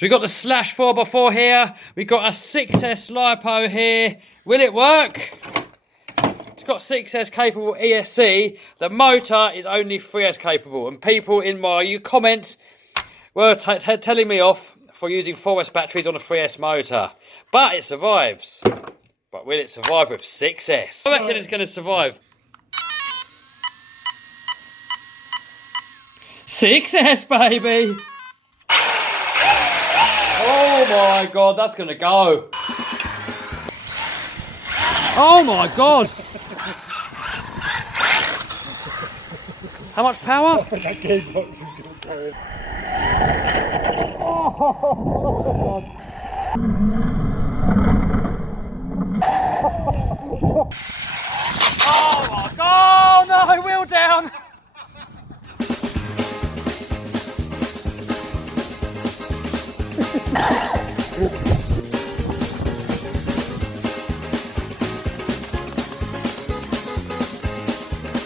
So we've got the Slash 4x4 here. We've got a 6S LiPo here. Will it work? It's got 6S capable ESC. The motor is only 3S capable. And people in my comments were telling me off for using 4S batteries on a 3S motor. But it survives. But will it survive with 6S? I reckon it's going to survive. 6S, baby! Oh my god, that's gonna go. Oh my god. How much power? That gearbox is gonna go in. Oh my god, no, wheel down.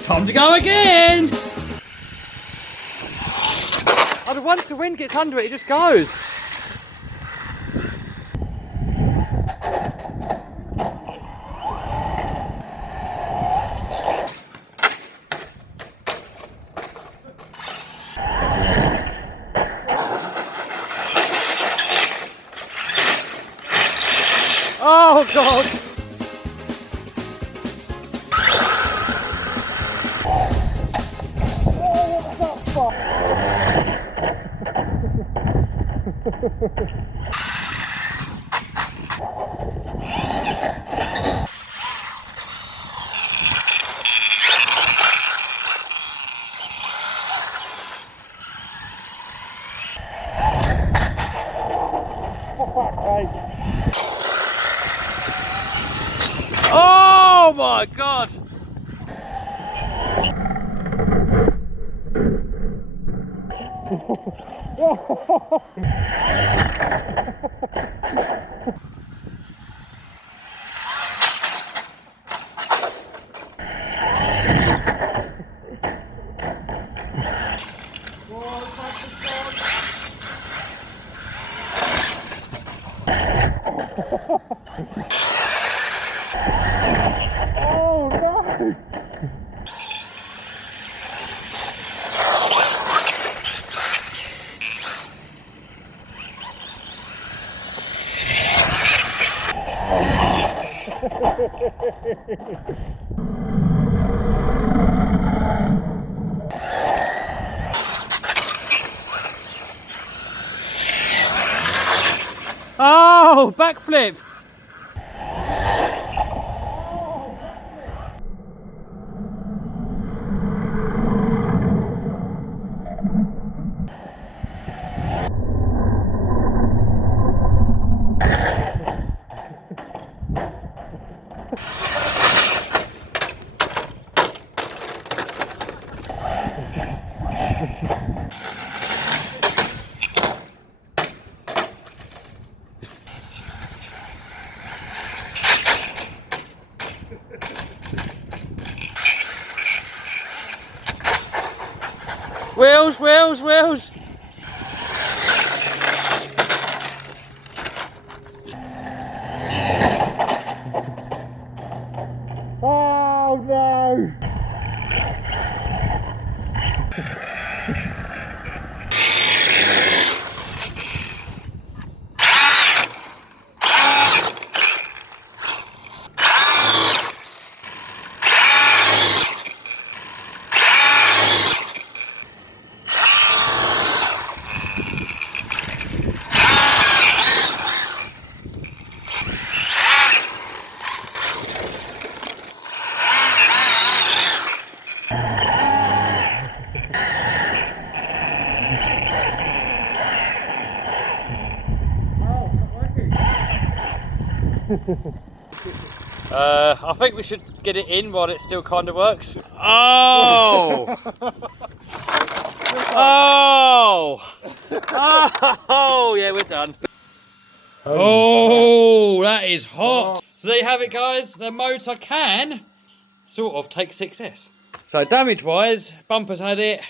Time to go again! Oh, once the wind gets under it, it just goes. Oh god! Oh my god! Oh no! Oh, backflip! Wheels, wheels, wheels! Oh no! I think we should get it in while it still kind of works. Oh! Oh! Oh! Yeah, we're done. Oh, that is hot. So there you have it, guys. The motor can sort of take 6S. So damage-wise, bumper's had it.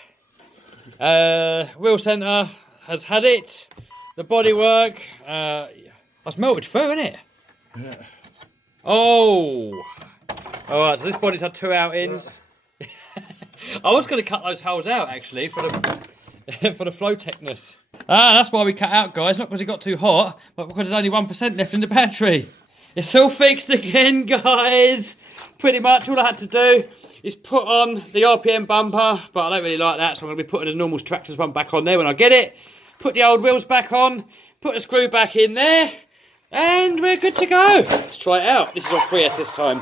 Wheel centre has had it. the bodywork. That's melted through, isn't it? Yeah. Oh. Alright, so this body's had 2 outings. Yeah. I was going to cut those holes out actually for the for the flow techness. That's why we cut out, guys. Not because it got too hot, but because there's only 1% left in the battery. It's all fixed again, guys. Pretty much all I had to do is put on the RPM bumper, but I don't really like that, so I'm going to be putting the normal TRAXXAS one back on there when I get it. Put the old wheels back on, put the screw back in there, and we're good to go. Let's try it out. This is on 3S this time.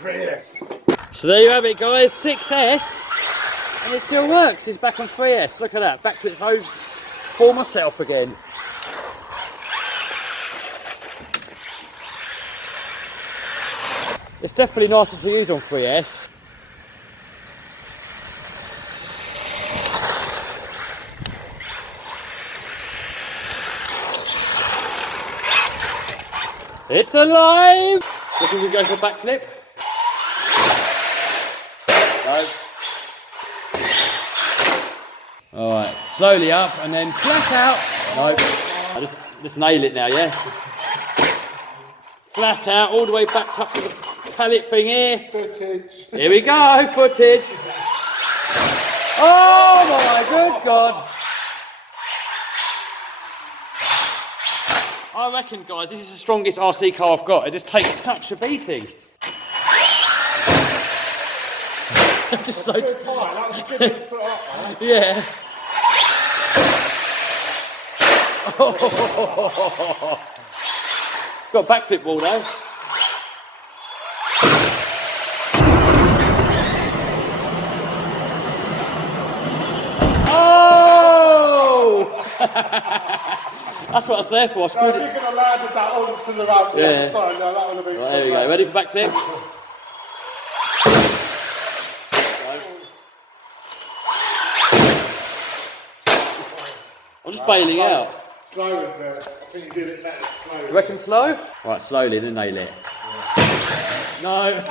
3S. So there you have it, guys. 6S, and it still works. It's back on 3S. Look at that. Back to its old former self again. It's definitely nicer to use on 3S. It's alive! Looking to go for a backflip. No. Alright, slowly up and then flat out. No. Just nail it now, yeah? Flat out, all the way back up to the pallet thing here. Footage. Here we go, footage. Oh my good God. I reckon, guys, this is the strongest RC car I've got. It just takes such a beating. Just so Good time. That was a good big foot up, man. yeah. It's got a backflip wall though. Oh! That's what I was there for. I No, screwed if it. you could have landed that onto the ramp the other side, no, that would have been Right, so there we go. bad. Ready for backflip? I'm just bailing out. Slow in there. I think you did it better slow. You reckon slow? Right, slowly, then nail it. No.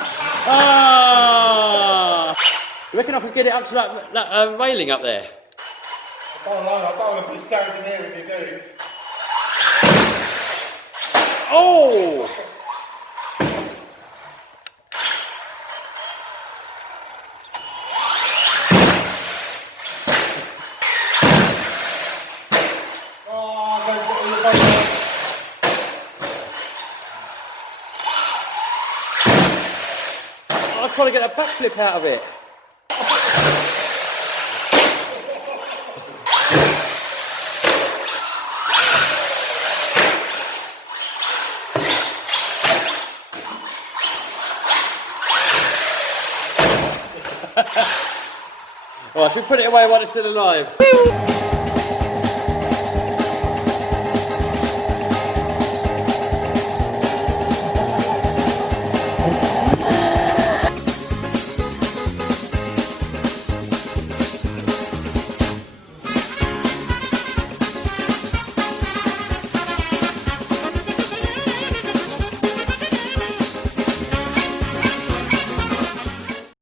Ah! You reckon I could get it up to that railing up there? I don't know, I don't want to be standing here when you do. Oh! I was trying to get a backflip out of it. Well, I should put it away while it's still alive.